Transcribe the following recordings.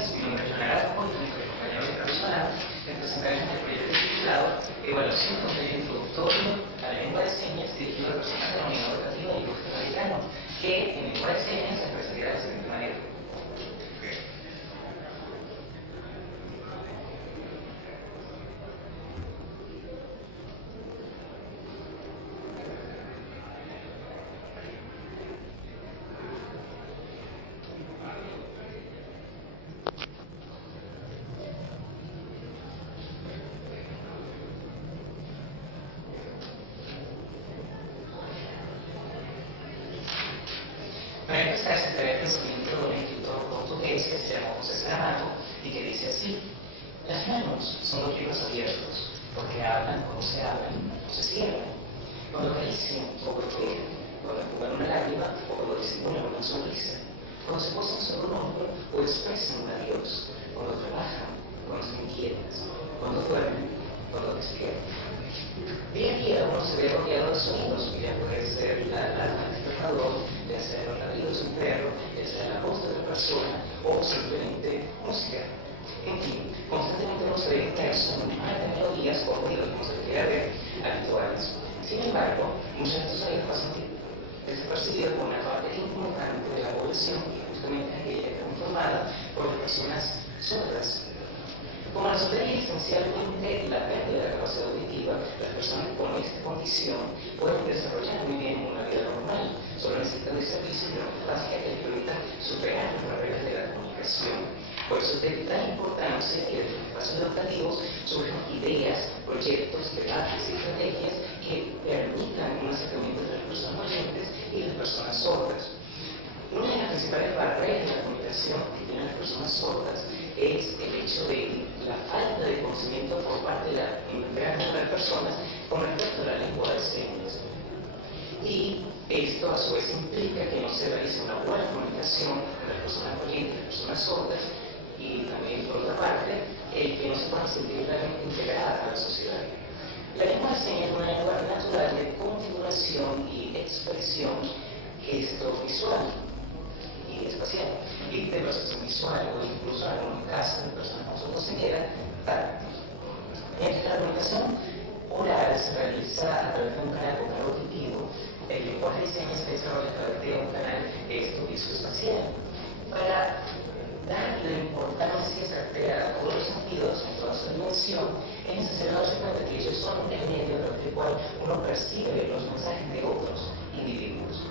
días, mi nombre es Leonardo Apoyo, mi compañero de personal, representante del proyecto titulado Evaluación de Contenido Introductorio a la Lengua de Señas dirigido a personas de la Unión Educativa del Grupo Americano, que en lengua de señas se expresaría de la siguiente manera. Para empezar, se trae el pensamiento de un escritor portugués que se llamó José Saramago y que dice así: las manos son los libros abiertos, porque hablan cuando se abren o se cierran, cuando acarician o protegen, cuando enjugan una lágrima o cuando disimulan una sonrisa, cuando se posan sobre un hombro o expresan un adiós, cuando trabajan, cuando están quietas, cuando duermen, cuando despiertan. Día a día uno se ve rodeado de sonidos, que ya puede ser la alarma del despertador, ya sea los ladridos de un perro, ya sea la voz de otra persona o simplemente música. En fin, constantemente uno se ve inmerso en un mar de melodías o ruidos, como se quiera ver, habituales. Sin embargo, muchos de estos sonidos pasan desapercibidos por una parte importante de la población, y justamente aquella que está formada por las personas sordas. Como resultaría esencialmente la pérdida de la capacidad auditiva, las personas con esta condición pueden desarrollar muy bien una vida normal, solo necesitan de servicios de una capacidad que les permita superar las barreras de la comunicación. Por eso es de gran importancia que en los espacios educativos surjan ideas, proyectos, debates y estrategias que permitan un acercamiento entre las personas oyentes y las personas sordas. Una de las principales barreras de la comunicación que tienen las personas sordas es el hecho de la falta de conocimiento por parte de la gran mayoría de personas con respecto a la lengua de señas. Y esto a su vez implica que no se realice una buena comunicación entre las personas oyentes y las personas sordas, y también por otra parte el que no se puedan sentir realmente integradas a la sociedad. La lengua de señas es una lengua natural de configuración y expresión gestovisual y espacial, y de percepción visual, o incluso en algunos casos de personas con sordoceguera táctil. Mientras la comunicación oral se realiza a través de un canal vocal auditivo, el lenguaje de señas se desarrolla a través de un canal visoespacial. Para darle la importancia exacta a todos los sentidos en toda su dimensión, es necesario darse cuenta que ellos son el medio a través del cual uno percibe los mensajes de otros individuos.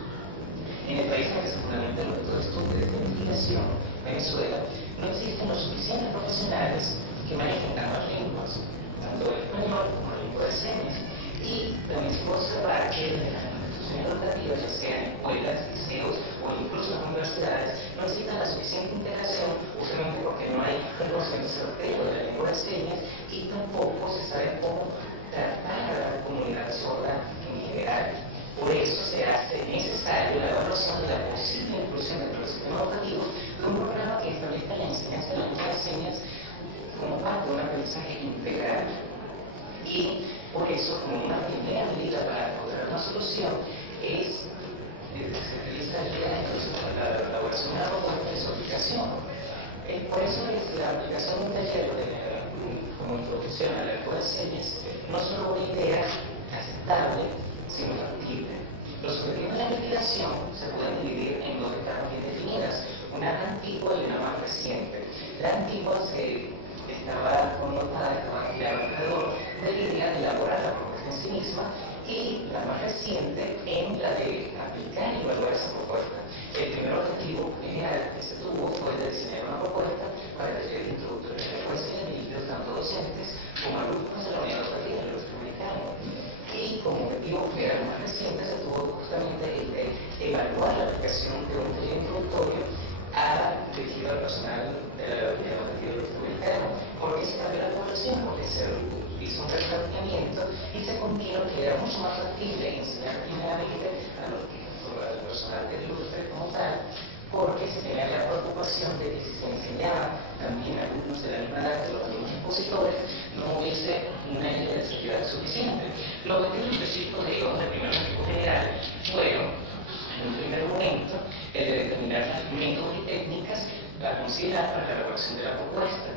En el país en el que se fundamentan los métodos de estudio de investigación, Venezuela, no existen los suficientes profesionales que manejen ambas lenguas, tanto el español como la lengua de señas. Y también se puede observar que desde las instituciones educativas, ya sean escuelas, liceos o incluso las universidades, no existen la suficiente integración, justamente porque no hay un conocimiento certero de la lengua de señas y tampoco se sabe cómo tratar a la comunidad sorda en general. Por eso se hace necesario la evaluación de la posible inclusión dentro del sistema educativo de un programa que establezca la enseñanza de la lengua de señas como parte de un aprendizaje integral. Y por eso, como una primera medida para encontrar una solución, es la elaboración de una propuesta de su aplicación. Por eso es la aplicación de un taller como introducción a la lengua de señas no solo una idea aceptable, sino factible. Los objetivos de la investigación se pueden dividir en dos etapas bien definidas, una antigua y una más reciente. La antigua estaba connotada, estaba alrededor de la idea de elaborar la propuesta en sí misma, y la más reciente en la de aplicar y evaluar esa propuesta. El primer objetivo general que se tuvo fue de diseñar una propuesta para el taller introductorio de la lengua de señas dirigido tanto a docentes como a alumnos de la Unión Educativa del Grupo Americano. Y como objetivo general más reciente se tuvo justamente el de evaluar la aplicación de un taller introductorio dirigido al personal de la Unión Educativa del Grupo Americano. Porque se cambió la población, porque se hizo un replanteamiento y se convino que era mucho más factible enseñar primeramente al personal del ilustre como tal, porque se tenía la preocupación de que si se enseñaba también a alumnos de la misma edad que los alumnos expositores, no hubiese una intensidad suficiente. Los objetivos específicos del primer objetivo general fueron, en un primer momento, el de determinar los métodos y técnicas para considerar para la elaboración de la propuesta.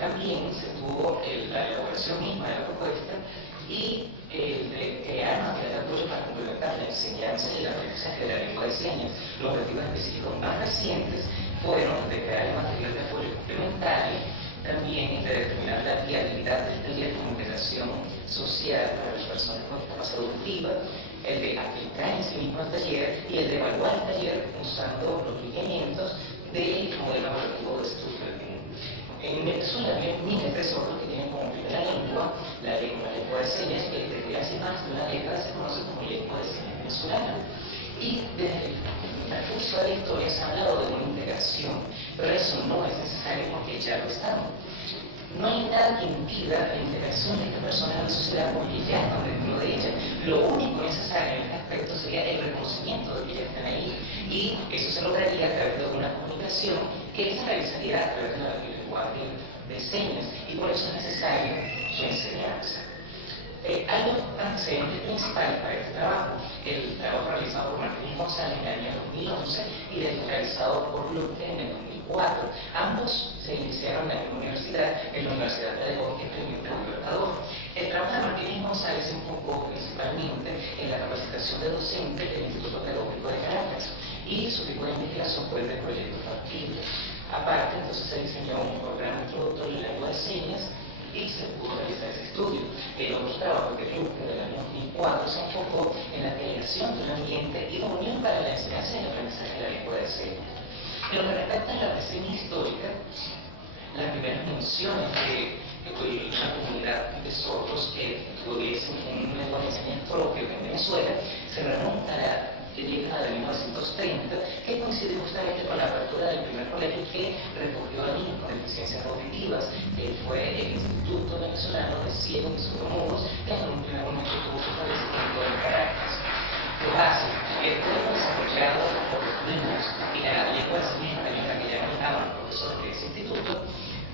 También se tuvo la elaboración misma de la propuesta y de crear material de apoyo para complementar la enseñanza y el aprendizaje de la lengua de señas. Los objetivos específicos más recientes fueron de crear el material de apoyo complementario, también de determinar la viabilidad del taller de comunicación social para las personas con discapacidad auditiva, el de aplicar en sí mismo el taller y el de evaluar el taller usando los lineamientos del modelo evaluativo de estudio. En Venezuela hay miles de sordos que tienen como primera lengua la lengua de señas, que desde hace más de una década se conoce como lengua de señas venezolana. Y desde el curso de la historia se ha hablado de una integración, pero eso no es necesario porque ya lo estamos. No hay nada que impida la integración de estas personas en la sociedad porque ya están dentro de ella. Lo único necesario en este aspecto sería el reconocimiento de que ya están ahí, y eso se lograría a través de una comunicación que se realizaría a través del lenguaje de señas, y por eso es necesaria su enseñanza. Hay dos antecedentes principales para este trabajo: el trabajo realizado por Martín González en el año 2011 y el realizado por Luque en el 2004. Ambos se iniciaron en la misma universidad, en la Universidad Pedagógica Clemente Libertador. El trabajo de Martín González se enfocó principalmente en la capacitación de docentes del Instituto Pedagógico de Caracas, y su tipo de investigación fue el de proyectos factibles. Aparte, entonces se diseñó un programa introductorio en lengua de señas y se pudo realizar ese estudio. El otro trabajo de Luque del año 2004 se enfocó en la creación de un ambiente idóneo para la enseñanza y el aprendizaje de la lengua de señas. En lo que respecta a la reseña histórica, las primeras menciones de una comunidad de sordos que tuviesen un lenguaje de señas propio en Venezuela se remonta a la década de 1930, que coincide justamente con la apertura del primer colegio que recogió a niños con deficiencias auditivas, que fue el Instituto Venezolano de Ciegos y Sordomudos, que en un primer momento tuvo su establecimiento en Caracas. Lo básico, el código desarrollado por los niños y la lengua de señas española que ya manejaban los profesores de ese instituto,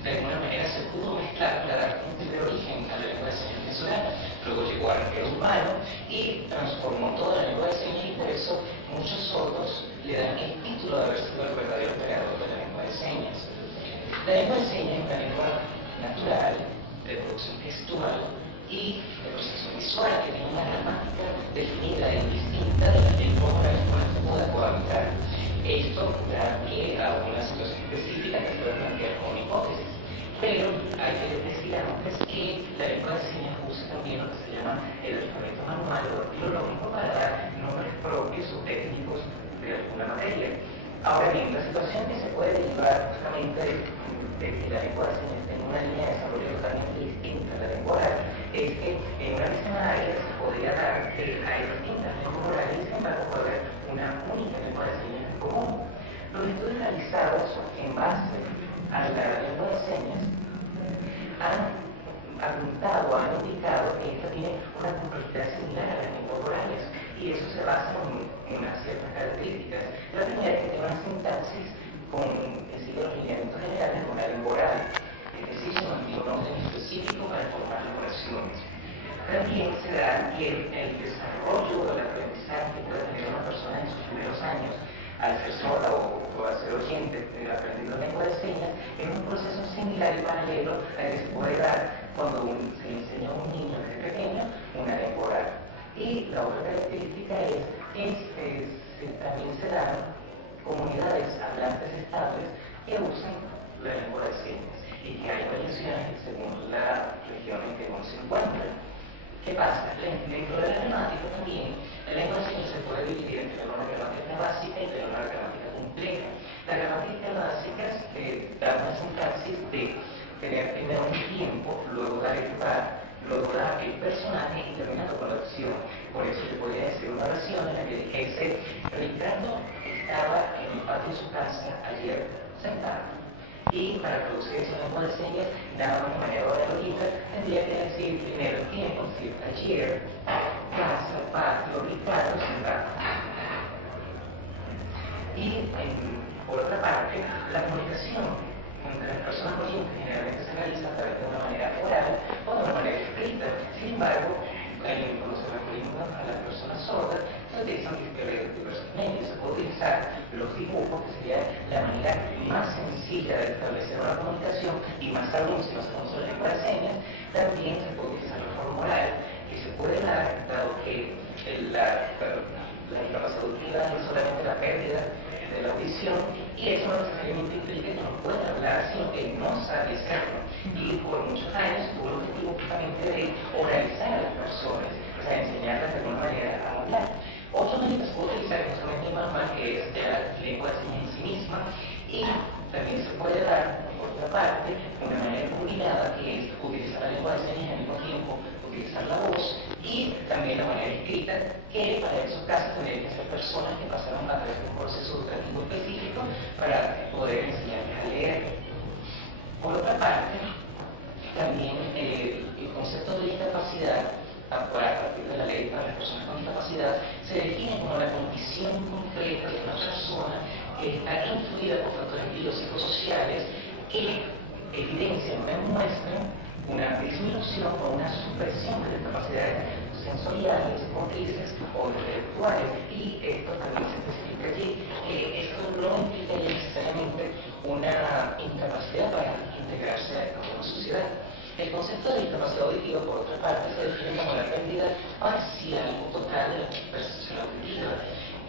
de alguna manera se pudo mezclar para dar un primer origen a la lengua de señas venezolana. Luego llegó al arquero urbano y transformó toda la lengua de señas, y por eso muchos sordos le dan el título de haber sido el verdadero creador de la lengua de señas. La lengua de señas es una lengua natural, de producción gestual y de proceso visual, que tiene una gramática definida y distinta de las lenguas orales con las que pueda cohabitar. Esto da pie a una situación específica que puede plantear como una hipótesis. Pero hay que decir antes que la lengua de señas usa también lo que se llama el alfabeto manual o filológico para dar nombres propios o técnicos de alguna materia. Ahora bien, la situación que se puede derivar justamente de que la lengua de señas tenga una línea de desarrollo totalmente distinta a la lengua oral es que en una misma área se podría dar que hay distintas lenguas orales, sin embargo puede haber una única lengua de señas en común. Los estudios realizados en base a la lengua de señas han apuntado, han indicado que esta tiene una complejidad similar a las lenguas orales, y eso se basa en unas ciertas características. La primera es que tiene una sintaxis con sigue los lineamientos generales de una lengua oral, es decir, se mantiene un orden específico para formar las oraciones. También se da que el desarrollo del aprendizaje que puede tener una persona en sus primeros años al ser sorda o al ser oyente aprendiendo lengua de señas es un proceso similar y paralelo al que se puede dar cuando se le enseña a un niño desde pequeño una lengua oral. Y la otra característica es que también se dan comunidades hablantes estables que usan la lengua de señas y que hay variaciones según la región en que uno se encuentra. ¿Qué pasa? Dentro de la gramática también, la lengua de señas se puede dividir entre una gramática básica y una gramática compleja. La gramática básica da una sintaxis de tener primero un tiempo, luego dar el par, luego dar el personaje y terminando con la acción. Por eso te podría decir una oración en la que dijese: Ricardo estaba en el patio de su casa ayer sentado. Y para producir esa lengua de señas, dada una manera oralógica, tendría que decir primero el tiempo, es decir, ayer, casa, patio, Ricardo, sentado. Y por otra parte, la comunicación entre las personas oyentes generalmente se realiza a través de una manera oral o de una manera escrita. Sin embargo, cuando se referimos a las personas sordas, se utilizan diversos medios. Se puede utilizar los dibujos, que sería la manera más sencilla de establecer una comunicación, y más aún si no se conoce la lengua de señas, también se puede utilizar la forma oral, que se puede dar, dado que la discapacidad auditiva no es solamente la pérdida de la audición, y eso no necesariamente implica que no pueda hablar, sino que no sabe hacerlo. Y por muchos años tuvo el objetivo justamente de oralizar a las personas, o sea, enseñarlas de alguna manera a hablar. Otra manera que se puede utilizar justamente más que es la lengua de señas en sí misma, y también se puede dar, por otra parte, una manera combinada, que es utilizar la lengua de señas y al mismo tiempo utilizar la voz, y también la manera escrita, que para esos casos tendrían que ser personas que pasaron a través de un proceso educativo específico para poder enseñarles a leer. Por otra parte, también el concepto de discapacidad, a partir de la ley para las personas con discapacidad, se define como la condición concreta de una persona que está influida por factores biopsicosociales que evidencian o demuestran una disminución o una supresión de las capacidades sensoriales, motrices o intelectuales, y esto también se especifica allí, que esto no implica necesariamente una incapacidad para integrarse a una sociedad. El concepto de discapacidad auditiva, por otra parte, se define como la pérdida parcial o total de la percepción auditiva.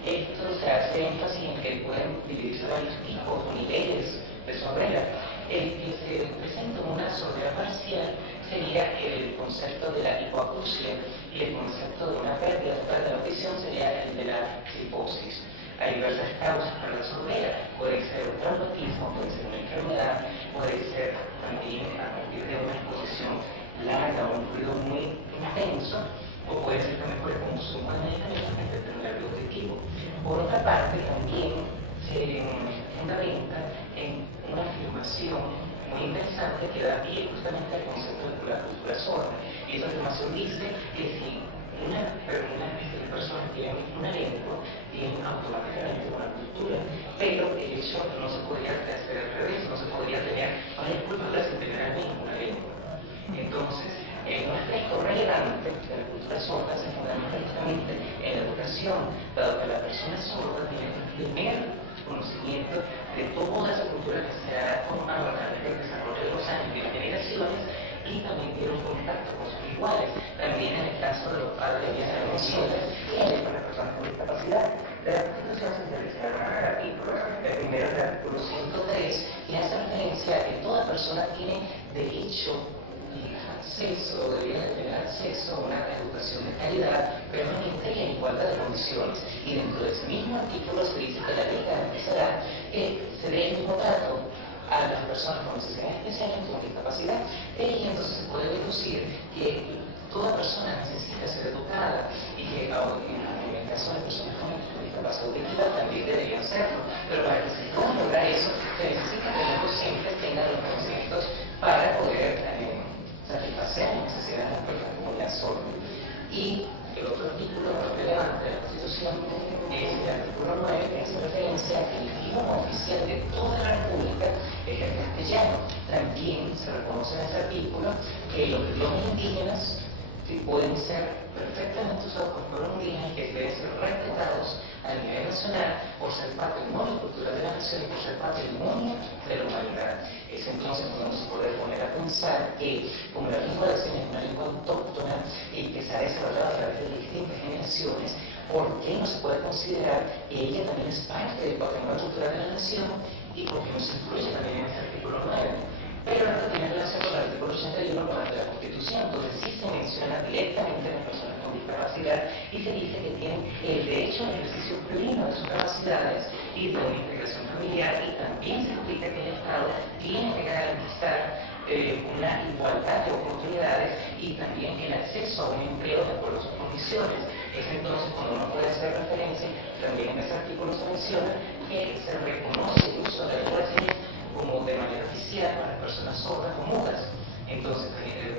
Esto se hace énfasis en que pueden dividirse varios tipos o niveles de sordera. El que se presenta una sordera parcial sería el concepto de la hipoacusia, y el concepto de una pérdida total de la audición sería el de la hiposis. Hay diversas causas para la sordera, puede ser un traumatismo, puede ser una enfermedad, puede ser también a partir de una exposición larga o un ruido muy intenso, o puede ser también por el consumo de medicamentos que determinar el objetivo. Por otra parte, también se fundamenta en una afirmación muy interesante que da pie justamente al concepto de la cultura sorda. Y esa afirmación dice que si una persona tiene una lengua, tiene automáticamente una cultura, pero el hecho no se podría hacer al revés, no se podría tener varias culturas sin tener al mismo una lengua. Entonces, un aspecto relevante de la cultura sorda se fundamenta justamente en la educación, dado que la persona sorda tiene un primer conocimiento de toda esa cultura que se ha formado a través del desarrollo de los años y las generaciones, y también tiene un contacto con sus iguales. También en el caso de los padres y las emociones, y con las personas con discapacidad. De la Constitución se establecieron artículos. El primero es el artículo 103, que hace referencia a que toda persona tiene derecho y acceso, debería tener acceso a una educación de calidad, permanente y en igualdad de condiciones. Y dentro de ese mismo artículo se dice que la ley garantizará que se dé el mismo trato a las personas con necesidades especiales con discapacidad, y entonces se puede deducir que toda persona necesita ser educada, y que en el caso de personas con discapacidad auditiva también deberían serlo, pero para que se pueda lograr eso se necesita que los docentes tengan los conocimientos para poder satisfacer las necesidades de las personas con la sorda. Y el otro artículo relevante de la Constitución es el artículo 9, que hace referencia a que el idioma oficial de toda la República es el castellano. También se reconoce en ese artículo que los idiomas indígenas pueden ser perfectamente usados por pueblos indígenas, que deben ser respetados a nivel nacional por ser patrimonio cultural de la nación y por ser patrimonio de la humanidad. Es entonces cuando se puede poner a pensar que, como la lengua de señas es una lengua autóctona y que se ha desarrollado a través de distintas generaciones, ¿por qué no se puede considerar que ella también es parte del patrimonio cultural de la nación, y por qué no se incluye también en este artículo 9? Pero esto tiene relación con el artículo 81 de la Constitución, donde sí se menciona directamente a las personas con discapacidad y se dice que tienen el derecho al ejercicio pleno de sus capacidades y de una integración familiar, y también se explica que el Estado tiene que garantizar una igualdad de oportunidades y también el acceso a un empleo de acuerdo a sus condiciones. Es entonces cuando uno puede hacer referencia, también en ese artículo se menciona que se reconoce el uso de la lengua de señas como de manera oficial para las personas sordas o mudas. Entonces,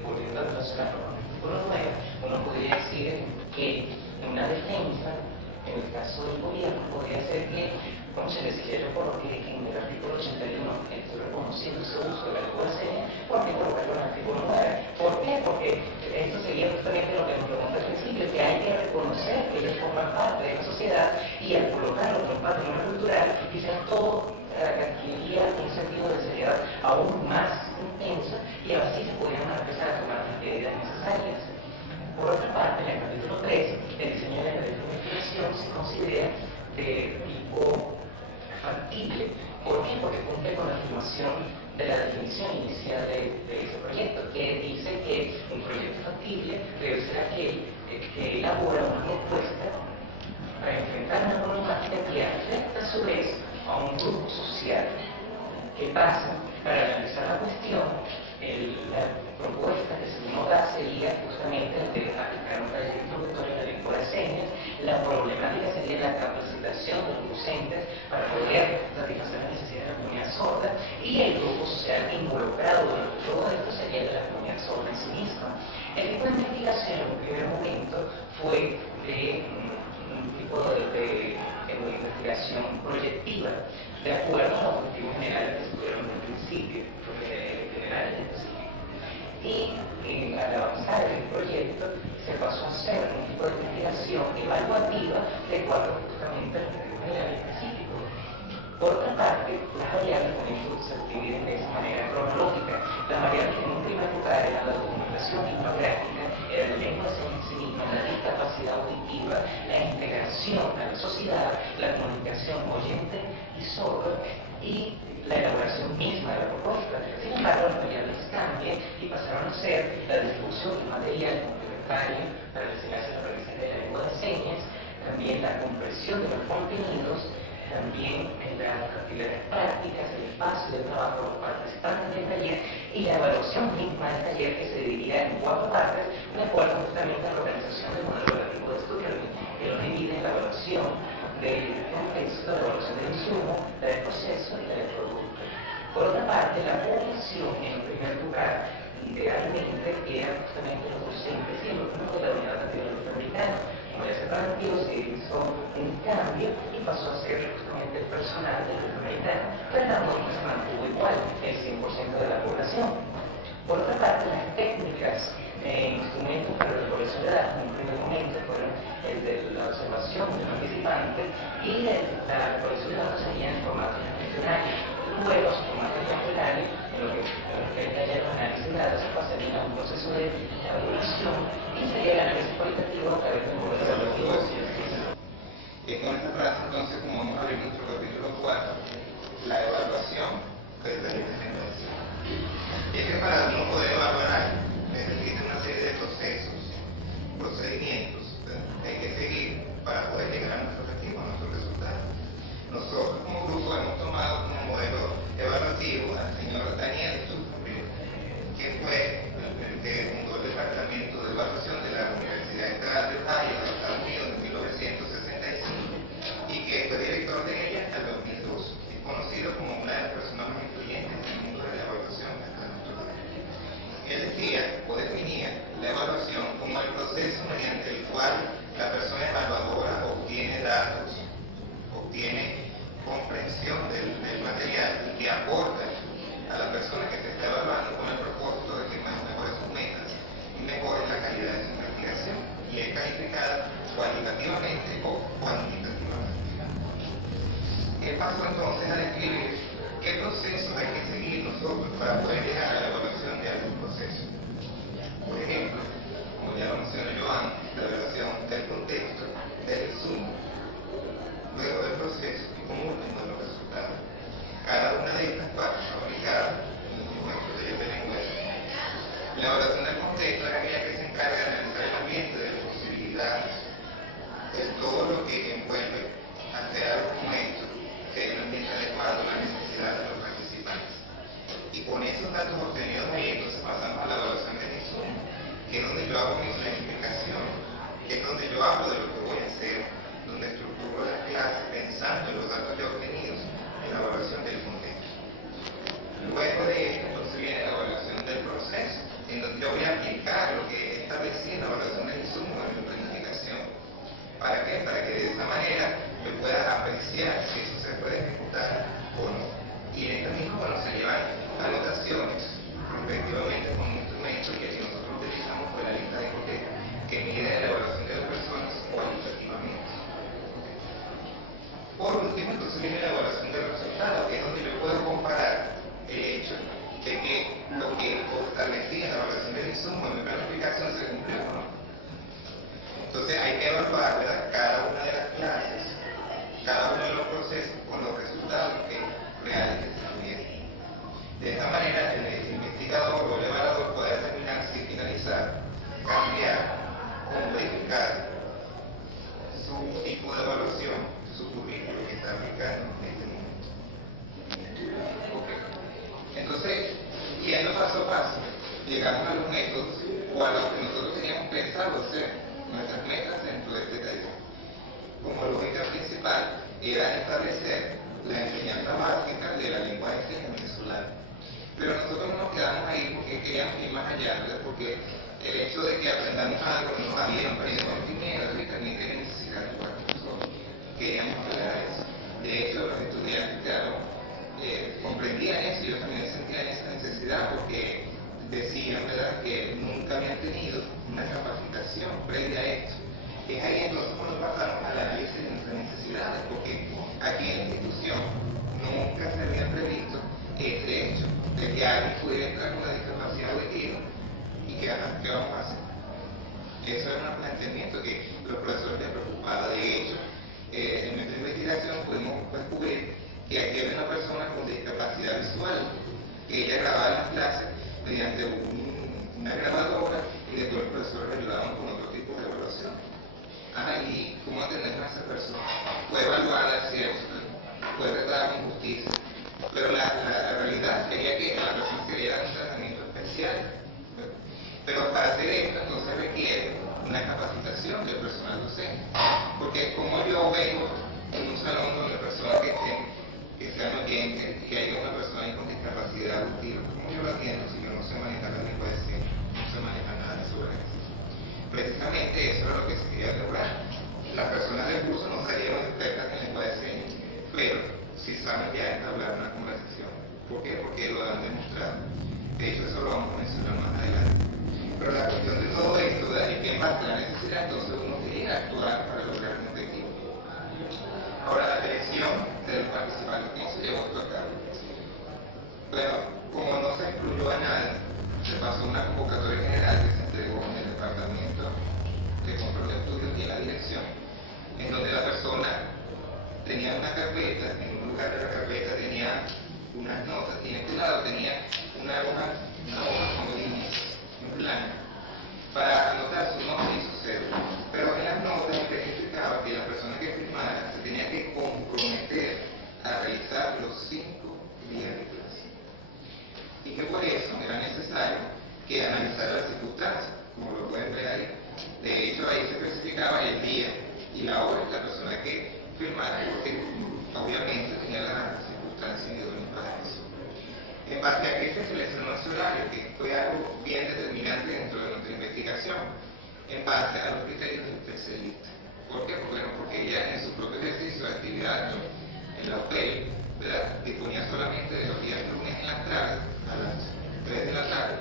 volviendo a relacionar con el artículo 9, uno podría decir que una defensa, en el caso del gobierno, podría ser que como se decía yo coloqué en el artículo 81, estoy reconociendo ese uso de la lengua de señas, ¿por qué colocarlo en el artículo 9? ¿Por qué? Porque esto sería justamente lo que nos pregunta al principio, que hay que reconocer que ellos forman parte de la sociedad y al colocarlo en un patrimonio cultural, quizás todo adquiriría un sentido de seriedad aún más intenso y así se podrían empezar a tomar las medidas necesarias. Por otra parte, en el capítulo 3, el diseño de la investigación se considera de tipo factible. ¿Por qué? Porque cumple con la afirmación de la definición inicial de ese proyecto, que dice que un proyecto factible debe ser aquel que elabora una propuesta para enfrentar una problemática que afecta a su vez a un grupo social. ¿Qué pasa? Para analizar la cuestión, la propuesta que se nos da sería justamente el de aplicar un taller introductorio de lengua de señas. La problemática sería la capacitación de los docentes para poder satisfacer las necesidades de la comunidad sorda, y el grupo social involucrado en todo esto sería de la comunidad sorda en sí misma. El tipo de investigación en un primer momento fue de un tipo de investigación proyectiva, de acuerdo a los objetivos generales que estuvieron desde el principio, generales y específicos. Y al avanzar en el proyecto se pasó a hacer un tipo de investigación evaluativa de acuerdo justamente a los objetivos generales y específicos. Por otra parte, las variables también se dividen de esa manera cronológica. Las variables que en un primer lugar eran la documentación infográfica, era la lengua de señas en sí misma, la discapacidad auditiva, la integración a la sociedad, la comunicación oyente y sordo, y la elaboración misma de la propuesta. Sin embargo, las variables cambian y pasaron a ser la difusión de material complementario para la enseñanza y la aprendizaje de la lengua de señas, también la comprensión de los contenidos, también en las actividades prácticas, el espacio de trabajo de los participantes del taller y la evaluación misma del taller, que se dividía en 4 partes, de acuerdo justamente a la organización del modelo educativo de estudio, que lo divide en la evaluación del contexto, la evaluación del insumo, la del proceso y la del producto. Por otra parte, la población, en primer lugar, idealmente era justamente los docentes y el último de la unidad nativa norteamericana. Como ya se planteó, se hizo un cambio y pasó a ser justamente el personal del norteamericano, pero en ambos se mantuvo igual el 100% de la población. Por otra parte, las técnicas instrumentos para la recolección de datos en un primer momento fueron el de la observación del participante y la recolección de datos sería en formato gestionario. Luego, su formato gestionario, en lo que el taller de análisis de datos se pasaría a un proceso de evaluación y sería el análisis cualitativo a través de un modelo evaluativo. Con esta frase, entonces, como vamos a ver en nuestro capítulo 4, la evaluación de la implementación. Y es que para no poder evaluar algo, necesita una serie de procedimientos que hay que seguir para poder llegar a nuestro objetivo, a nuestros resultados. Nosotros como grupo hemos tomado como modelo evaluativo al señor Daniel Zuckerberg, que fue el que fundó el Departamento de Evaluación de la Universidad Estatal de Ohio de los Estados Unidos en 1965 y que fue director de ella hasta el 2002. Es conocido como una de las personas más influyentes en el mundo de la evaluación hasta nuestro día. Él decía o definía la evaluación como el proceso mediante el cual la persona evaluadora obtiene datos, obtiene comprensión del material y que aporta a la persona que se está evaluando con el propósito de que mejore sus metas y mejore la calidad de su investigación, y es calificada cualitativamente o cuantitativamente. Él pasó entonces a describir qué procesos hay que seguir nosotros para poder llegar a la evaluación de algún proceso. Por ejemplo, como ya lo mencioné yo antes, la evaluación del contexto, del insumo, luego del proceso y como último de los resultados. Cada una de estas partes está ubicada en nuestro taller de lenguaje. La evaluación del contexto es aquella que se encarga de analizar el ambiente de las posibilidades, de todo lo que envuelve al crear documentos, que hay un ambiente adecuado a las necesidades de los participantes. Y con esos datos obtenidos ahí, entonces pasamos a la evaluación del insumo, que es donde yo hago mi planificación, que es donde yo hablo de lo que voy a hacer, donde estructuro las clases pensando en los datos ya obtenidos en la evaluación del contexto. Luego de esto, entonces viene la evaluación del proceso, en donde yo voy a aplicar lo que establecí en la evaluación del insumo en mi planificación. ¿Para qué? Para que de esa manera yo pueda apreciar si eso se puede tiene la evaluación de los resultados, es donde yo puedo comparar el hecho de que lo que establecí en la evaluación del insumo en mi planificación se cumplió o no. Entonces hay que evaluar, ¿verdad?, cada una de las clases, cada uno de los procesos con los resultados que reales que se tuvieron. De esta manera, el investigador o el evaluador puede determinar si finalizar, cambiar o modificar su tipo de evaluación, su currículo que está aplicando en este momento. Okay. Entonces, yendo paso a paso, llegamos a los métodos o a lo que nosotros teníamos pensado hacer, nuestras metas dentro de este taller. Como lógica principal era establecer la enseñanza básica de la lengua de señas venezolana. Pero nosotros no nos quedamos ahí porque queríamos ir más allá, ¿verdad? Porque el hecho de que aprendamos algo no nos había aprendido en primero, y también queremos necesitar para nosotros. Queríamos llegar a eso. De hecho, los estudiantes, claro, comprendían eso y ellos también sentían esa necesidad porque decían, ¿verdad?, que nunca habían tenido una capacitación previa a esto. Es ahí entonces cuando pasamos al análisis de nuestras necesidades, porque aquí en la institución nunca se había previsto ese hecho de que alguien pudiera entrar con una discapacidad auditiva y ¿qué vamos a hacer? Eso era un planteamiento que los profesores les preocupaba. De hecho, en nuestra investigación pudimos descubrir que aquí había una persona con discapacidad visual, que ella grababa las clases mediante una grabadora y después los profesores le ayudaban con otro tipo de evaluación. ¿Y cómo atendemos a esa persona? Puede evaluarla, ¿cierto? Puede tratar con justicia. Pero la realidad sería que a la persona se le diera un tratamiento especial. Pero para hacer esto entonces requiere una capacitación del personal docente. Porque como yo vengo en un salón donde personas que sean oyentes, que haya una persona ahí con discapacidad auditiva, ¿cómo yo lo atiendo si yo no sé manejar la lengua de señas? No sé manejar nada sobre eso. Precisamente eso era lo que se quería lograr. Las personas del curso no salieron expertas en lengua de señas, pero sí saben ya entablar una conversación. ¿Por qué? Porque lo han demostrado. De hecho, eso lo vamos a mencionar más adelante. Pero la cuestión de todo esto es que en base a la necesidad, entonces uno quería actuar para lograr un objetivo. Ahora, la selección de los participantes, ¿cómo se llevó esto a cabo? Bueno, como no se excluyó a nadie, se pasó una convocatoria general que se entregó en el departamento de control de estudios y en la dirección, en donde la persona tenía una carpeta, en un lugar de la carpeta tenía unas notas, y en este lado tenía una hoja como líneas, un plan, para anotar su nombre y su cédula. Pero en las notas especificaba que la persona que firmara se tenía que comprometer a realizar los 5 días de clase. Y que por eso era necesario que analizara las circunstancias, como lo pueden ver ahí. De hecho, ahí se especificaba el día y la hora de la persona que firmara, porque obviamente tenía las circunstancias idóneas para eso. En base a que se seleccionó ese horario, que fue algo bien determinante dentro de nuestra investigación, en base a los criterios del especialista. ¿Por qué? Porque ella en su propio ejercicio de actividad en la UPEL, ¿verdad?, disponía solamente de los días lunes en las tardes, a las 3 de la tarde.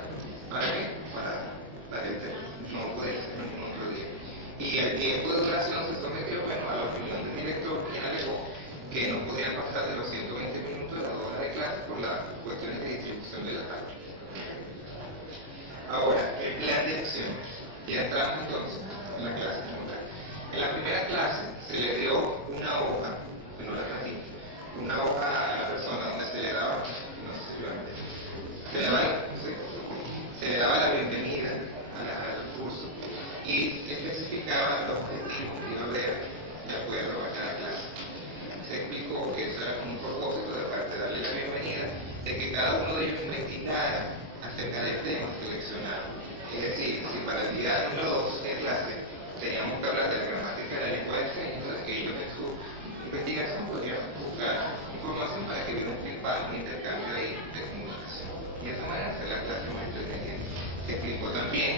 ¿Para qué? Para no poder ser ningún otro día. Y el tiempo de duración se sometió, a la opinión del director, quien alegó que no podía pasar de los 120 minutos de la hora de clase por las cuestiones de distribución de la tarde. Ahora, el plan de acción. Ya entramos entonces en la clase central. En la primera clase se le dio una hoja, bueno, la repito, una hoja a la persona donde se le daba, no sé si lo han visto, se le daba la bienvenida al curso y especificaba los objetivos que iba a haber de acuerdo a cada clase. Se explicó que eso era un propósito de parte de darle la bienvenida, de que cada uno de ellos investigara acerca del tema seleccionado. Es decir, si para el día número 2 de clase teníamos que hablar de la gramática de la lengua de señas, que ellos en su investigación podrían buscar información para que hubiera un feedback, un intercambio ahí de comunicación. Y de esa manera hacer la clase más entretenida. Se explicó también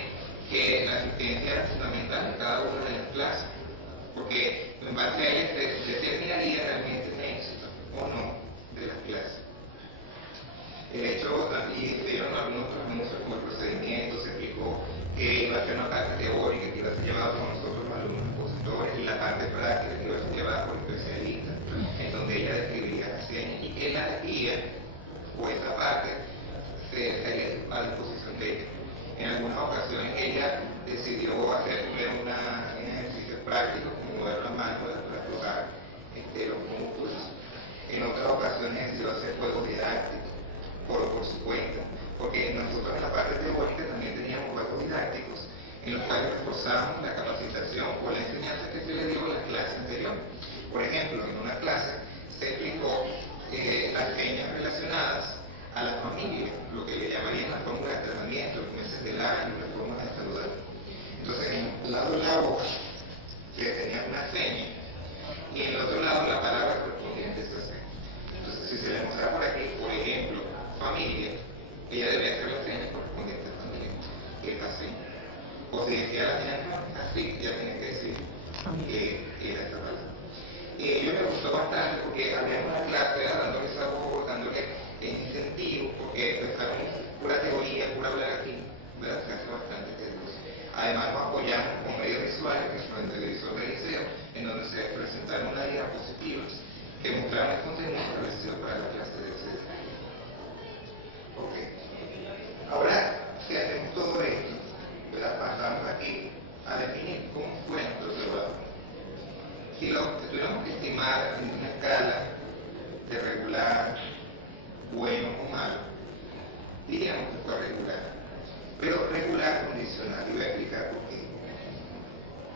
que la asistencia era fundamental en cada una de las clases, porque en base a ella se determinaría realmente el éxito o no de las clases. El hecho también se dieron algunos anuncios como el procedimiento, se explicó que iba a ser una parte teórica que iba a ser llevada por nosotros los alumnos expositores y la parte práctica que iba a ser llevada por especialistas, en donde ella mover la mano para tocar los músculos. En otras ocasiones he sido hacer juegos didácticos por su cuenta, porque nosotros en la parte teórica también teníamos juegos didácticos en los cuales reforzábamos la capacitación o la enseñanza que se le dio en la clase anterior. Por ejemplo, en una clase se explicó las señas relacionadas a la familia, lo que le llamarían la fórmula de tratamiento, los meses del año, las formas de saludar. Entonces, en un lado de la hoja se tenía una seña y en el otro lado la palabra correspondiente a esa seña. Entonces, si se le mostrara por aquí, por ejemplo, familia, ella debe hacer la seña correspondiente a familia, que es así. O si decía la seña así, ya tiene que decir que era esta palabra. Y yo me gustó bastante porque había una clase dándole sabor, dándole incentivo, porque estaba pura teoría, pura hablar aquí, ¿verdad? Se hace bastante tedioso. Además nos apoyamos con medios visuales, que son el televisor del liceo, en donde se presentaron unas diapositivas que mostraban el contenido establecido para la clase de ese día. Ok. Ahora, si hacemos todo esto, ¿verdad? Pasamos aquí a definir cómo fue nuestro trabajo. Si lo tuviéramos que estimar en una escala de regular, bueno o malo, diríamos que fue regular. Pero regular condicional, y voy a explicar por qué.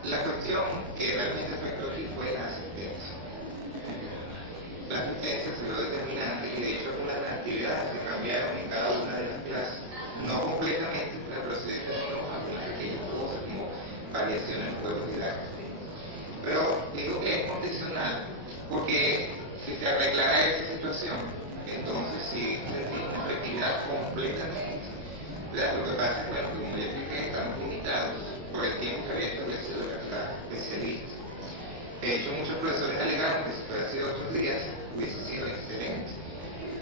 La cuestión que realmente afectó aquí fue la asistencia. La asistencia se lo determinante y de hecho algunas de las actividades se cambiaron en cada una de las clases. No completamente, pero sí tenemos algunas pequeñas cosas como variaciones en juegos didácticos. Pero digo que es condicional porque si se arreglara esa situación, entonces sí tendría una efectividad completamente. Lo que pasa es que, bueno, como ya expliqué, estamos limitados por el tiempo que había establecido la especialista. De hecho, muchos profesores alegaron que si fuera sido 8 días hubiese sido excelente.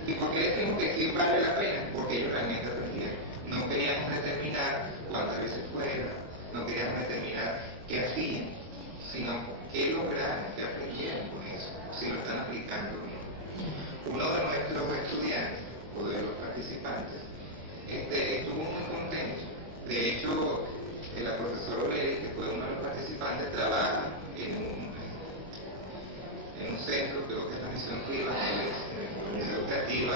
¿Y por qué decimos que sí vale la pena? Porque ellos realmente aprendieron. No queríamos determinar cuántas veces fuera, no queríamos determinar qué hacían, sino qué lograron, qué aprendieron con eso, si lo están aplicando bien. Uno de nuestros estudiantes, o de los participantes, estuvo muy contento. De hecho, la profesora Oleri, que fue uno de los participantes, trabaja en un centro, creo que es la Misión Rivas, en la Unidad Educativa,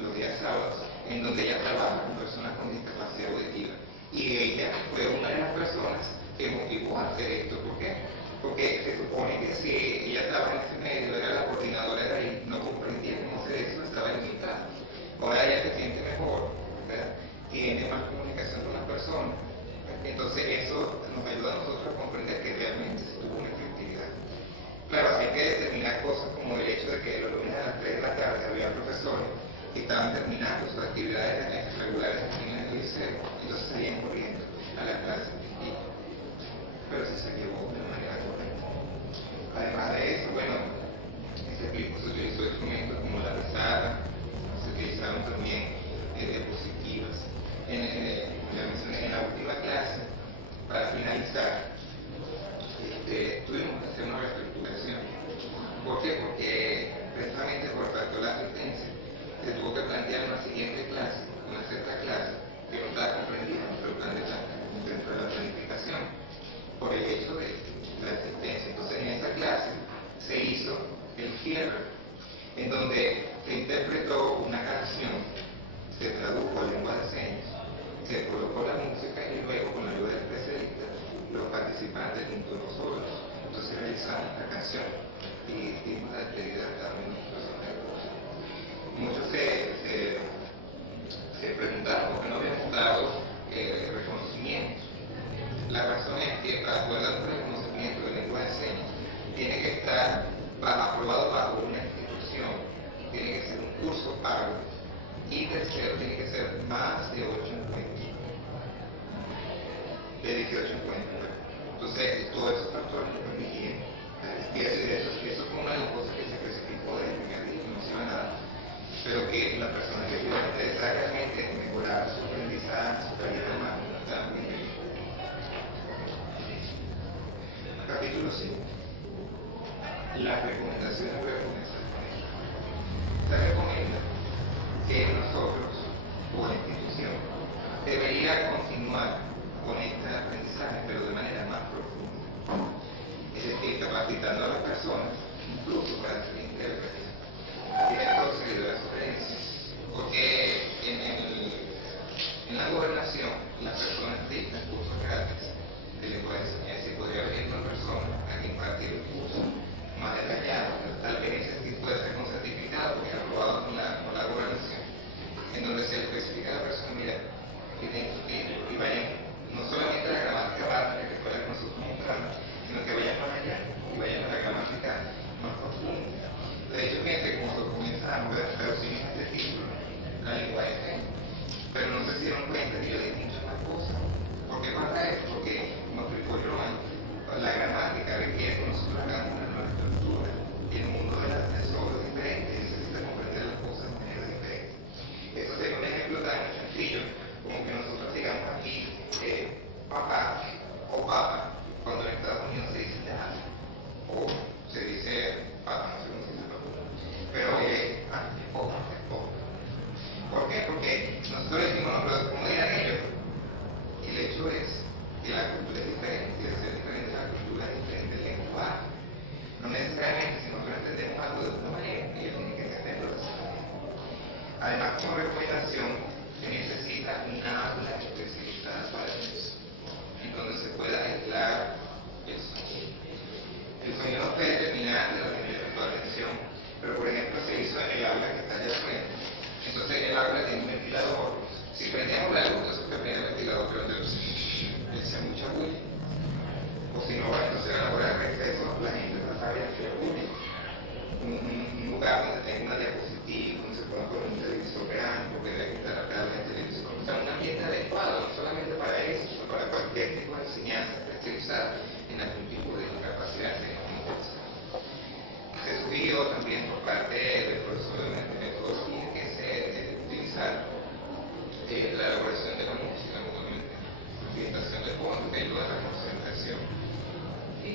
los días sábados, en donde ella trabaja con personas con discapacidad auditiva. Y ella fue una de las personas que motivó a hacer esto. ¿Por qué? Porque se supone que si ella estaba en ese medio, era la coordinadora de ahí, no comprendía cómo hacer eso, estaba limitada. Ahora ella se siente mejor, ¿verdad? Tiene más comunicación con las personas. Entonces eso nos ayuda a nosotros a comprender que realmente se tuvo una efectividad. Claro, hay que determinar cosas como el hecho de que los lunes a las 3 de la tarde había profesores que estaban terminando sus actividades regulares en el liceo, entonces salían corriendo a la clase. Pero sí se llevó de manera correcta. Además de eso, bueno, se utilizó instrumentos como la pizarra, se utilizaron también diapositivas. En la última clase, para finalizar, tuvimos que hacer una reestructuración. ¿Por qué? Porque precisamente por falta de la asistencia, se tuvo que plantear una siguiente clase, una sexta clase, que no estaba comprendida dentro del plan dentro de la planificación, por el hecho de la asistencia. Entonces, en esa clase se hizo el cierre, en donde se interpretó una canción, se tradujo a lengua de señas, se colocó la música y luego, con la ayuda del especialista, los participantes junto a nosotros, entonces realizamos la canción y dimos la actividad a cada uno de nosotros. Muchos se preguntaron por qué no habíamos dado reconocimiento. La razón es que para poder dar un reconocimiento de lengua de señas tiene que estar aprobado bajo una institución, tiene que ser un curso pago y tercero tiene que ser más de 8 encuentros, de 18 encuentros. Entonces todos esos factores lo permitían. Y eso fue una de las cosas que se especificó desde el primer día, no se iba a nada, pero que la persona que estuvo interesada realmente en mejorar su aprendizaje, su calidad humana, estaba muy bien. Capítulo 5. Las recomendaciones para comenzar. Se recomienda que nosotros, como institución, debería continuar con este aprendizaje, pero de manera más profunda.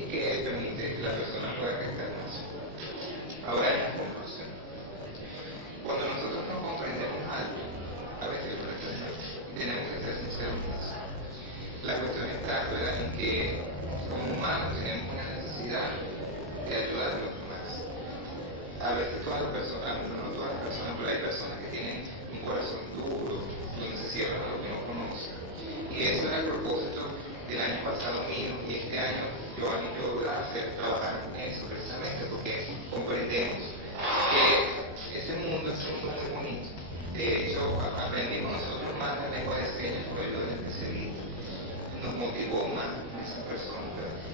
que permite que la persona pueda reencarnarse. Ahora, en conclusión, cuando nosotros no comprendemos algo, a veces tenemos que ser sinceros en eso. La cuestión está, ¿verdad?, en que como humanos tenemos una necesidad de ayudar a los demás. A veces todas las personas, no todas las personas, pero hay personas que tienen un corazón duro, donde se cierran a lo que no conocen. Y eso era el propósito del año pasado mío, y este año yo animo a hacer trabajar en eso precisamente porque comprendemos que ese mundo es un mundo muy bonito. De hecho, aprendimos nosotros más la lengua de señas por el del especialista. Nos motivó más a esa persona, ¿verdad?